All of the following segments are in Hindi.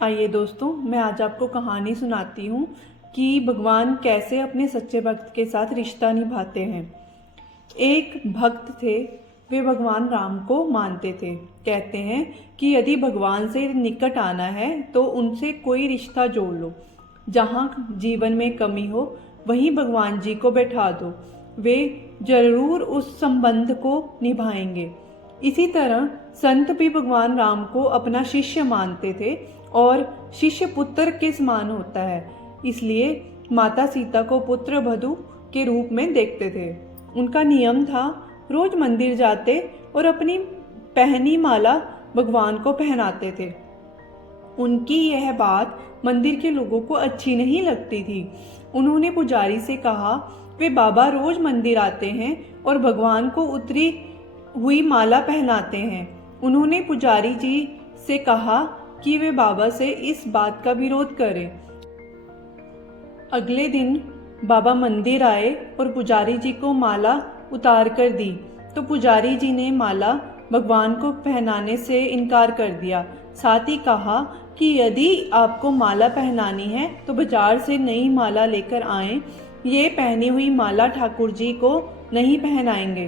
आइए दोस्तों, मैं आज आपको कहानी सुनाती हूँ कि भगवान कैसे अपने सच्चे भक्त के साथ रिश्ता निभाते हैं। एक भक्त थे, वे भगवान राम को मानते थे। कहते हैं कि यदि भगवान से निकट आना है तो उनसे कोई रिश्ता जोड़ लो। जहाँ जीवन में कमी हो वहीं भगवान जी को बैठा दो, वे जरूर उस संबंध को निभाएंगे। इसी तरह संत भी भगवान राम को अपना शिष्य मानते थे और शिष्य पुत्र के समान होता है, इसलिए माता सीता को पुत्र वधू के रूप में देखते थे। उनका नियम था, रोज मंदिर जाते और अपनी पहनी माला भगवान को पहनाते थे। उनकी यह बात मंदिर के लोगों को अच्छी नहीं लगती थी। उन्होंने पुजारी से कहा, वे बाबा रोज मंदिर आते हैं और भगवान को उतरी हुई माला पहनाते हैं। उन्होंने पुजारी जी से कहा कि वे बाबा से इस बात का विरोध करें। अगले दिन बाबा मंदिर आए और पुजारी जी को माला उतार कर दी, तो पुजारी जी ने माला भगवान को पहनाने से इनकार कर दिया। साथ ही कहा कि यदि आपको माला पहनानी है तो बाजार से नई माला लेकर आएं, ये पहनी हुई माला ठाकुर जी को नहीं पहनाएंगे।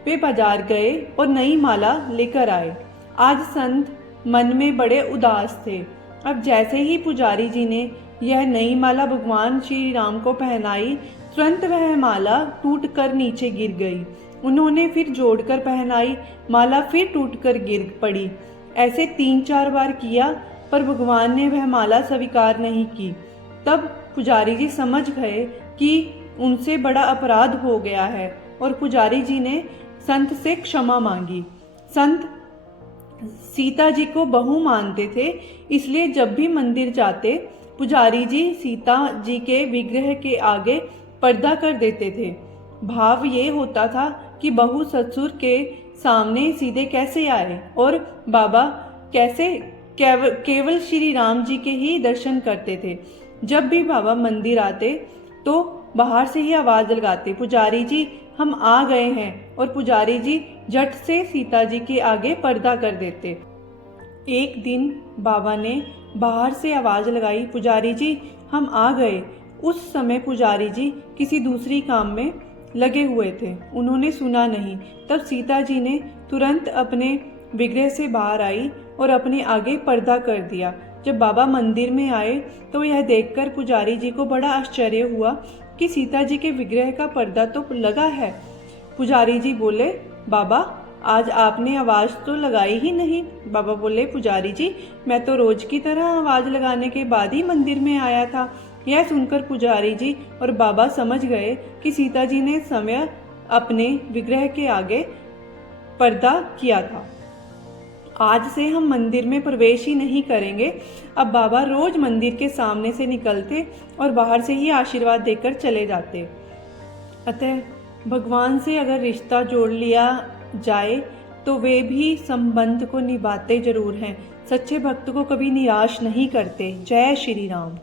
वे बाजार गए और नई माला लेकर आए। आज संत मन में बड़े उदास थे। अब जैसे ही पुजारी जी ने यह नई माला भगवान श्री राम को पहनाई, तुरंत वह माला टूटकर नीचे गिर गई। उन्होंने फिर जोड़कर पहनाई, माला फिर टूटकर गिर पड़ी। ऐसे 3-4 बार किया, पर भगवान ने वह माला स्वीकार नहीं की। तब पुजारी जी समझ गए कि उनसे बड़ा अपराध हो गया है और पुजारी जी ने संत से क्षमा मांगी। संत सीता जी को बहू मानते थे, इसलिए जब भी मंदिर जाते पुजारी जी सीता जी के विग्रह के आगे पर्दा कर देते थे। भाव ये होता था कि बहू ससुर के सामने सीधे कैसे आए और बाबा कैसे केवल श्री राम जी के ही दर्शन करते थे। जब भी बाबा मंदिर आते तो बाहर से ही आवाज लगाते, पुजारी जी हम आ गए हैं, और पुजारी जी झट से सीता जी के आगे पर्दा कर देते। एक दिन बाबा ने बाहर से आवाज लगाई, पुजारी जी हम आ गए। उस समय पुजारी जी किसी दूसरी काम में लगे हुए थे, उन्होंने सुना नहीं। तब सीता जी ने तुरंत अपने विग्रह से बाहर आई और अपने आगे पर्दा कर दिया। जब बाबा मंदिर में आए तो यह देखकर पुजारी जी को बड़ा आश्चर्य हुआ कि सीता जी के विग्रह का पर्दा तो लगा है। पुजारी जी बोले, बाबा आज आपने आवाज तो लगाई ही नहीं। बाबा बोले, पुजारी जी मैं तो रोज की तरह आवाज लगाने के बाद ही मंदिर में आया था। यह सुनकर पुजारी जी और बाबा समझ गए कि सीता जी ने समय अपने विग्रह के आगे पर्दा किया था। आज से हम मंदिर में प्रवेश ही नहीं करेंगे। अब बाबा रोज मंदिर के सामने से निकलते और बाहर से ही आशीर्वाद देकर चले जाते। अतः भगवान से अगर रिश्ता जोड़ लिया जाए तो वे भी संबंध को निभाते जरूर हैं। सच्चे भक्त को कभी निराश नहीं करते। जय श्री राम।